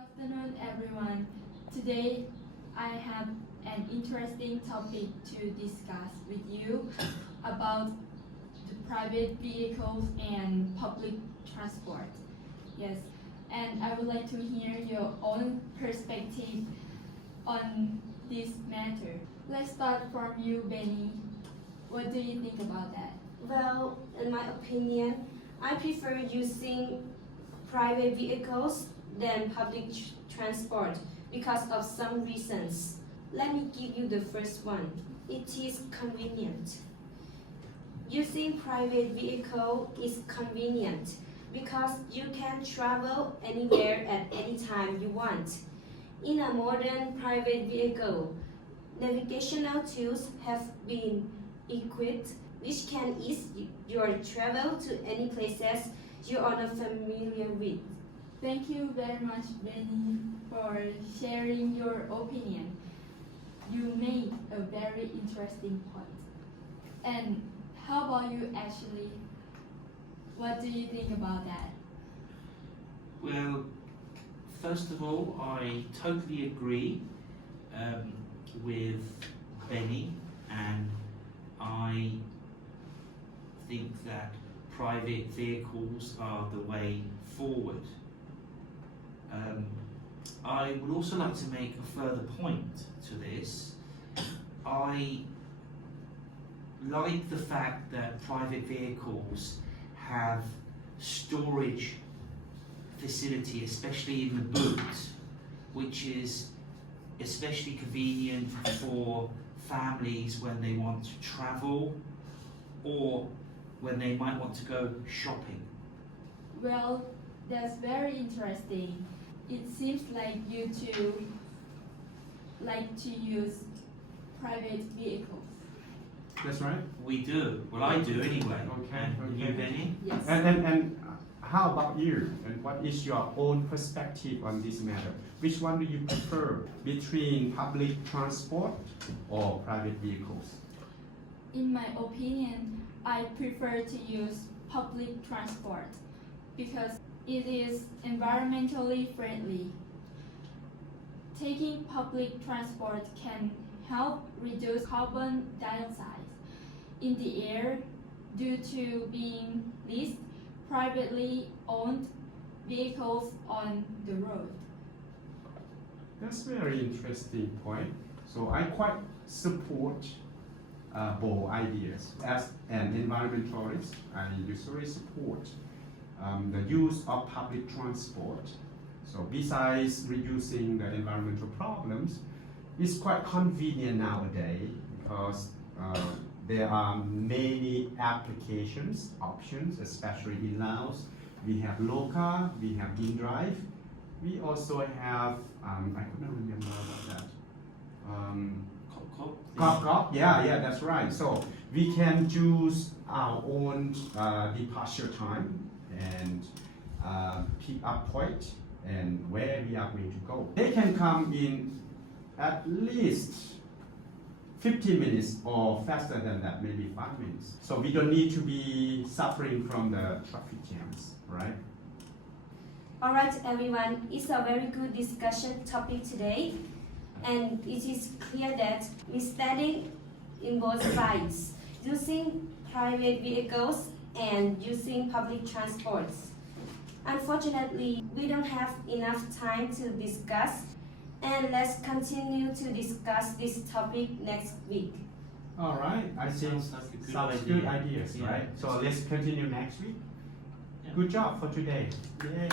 afternoon, everyone. Today, I have an interesting topic to discuss with you about the private vehicles and public transport. Yes, and I would like to hear your own perspective on this matter. Let's start from you, Benny. What do you think about that? Well, in my opinion, I prefer using private vehicles than public transport because of some reasons. Let me give you the first one. It is convenient. Using private vehicle is convenient because you can travel anywhere at any time you want. In a modern private vehicle, navigational tools have been equipped which can ease your travel to any places you are not familiar with. Thank you very much, Benny, for sharing your opinion. You made a very interesting point. And how about you, Ashley? What do you think about that? Well, first of all, I totally agree with Benny, and I think that private vehicles are the way forward. I would also like to make a further point to this. I like the fact that private vehicles have storage facility, especially in the boot, which is especially convenient for families when they want to travel or when they might want to go shopping. Well, that's very interesting. It seems like you two like to use private vehicles. That's right. We do. Well, I do anyway. Okay, And you, okay. Benny? Yes. And how about you? And what is your own perspective on this matter? Which one do you prefer between public transport or private vehicles? In my opinion, I prefer to use public transport because it is environmentally friendly. Taking public transport can help reduce carbon dioxide in the air due to being leased privately owned vehicles on the road. That's a very interesting point. So I quite support both ideas. As an environmentalist, I usually support the use of public transport. So besides reducing the environmental problems, it's quite convenient nowadays because there are many applications, options, especially in Laos. We have Loca, we have InDrive. We also have, I couldn't remember about that. Cop, yeah, that's right. So we can choose our own departure time and pick up point and where we are going to go. They can come in at least 50 minutes or faster than that, maybe 5 minutes. So we don't need to be suffering from the traffic jams, right? All right, everyone, it's a very good discussion topic today, and it is clear that we're standing in both sides, using private vehicles and using public transports. Unfortunately, we don't have enough time to discuss, and let's continue to discuss this topic next week. All right, I think Sounds like a good idea. ideas, Yeah. right? So let's continue next week. Yeah. Good job for today. Yay.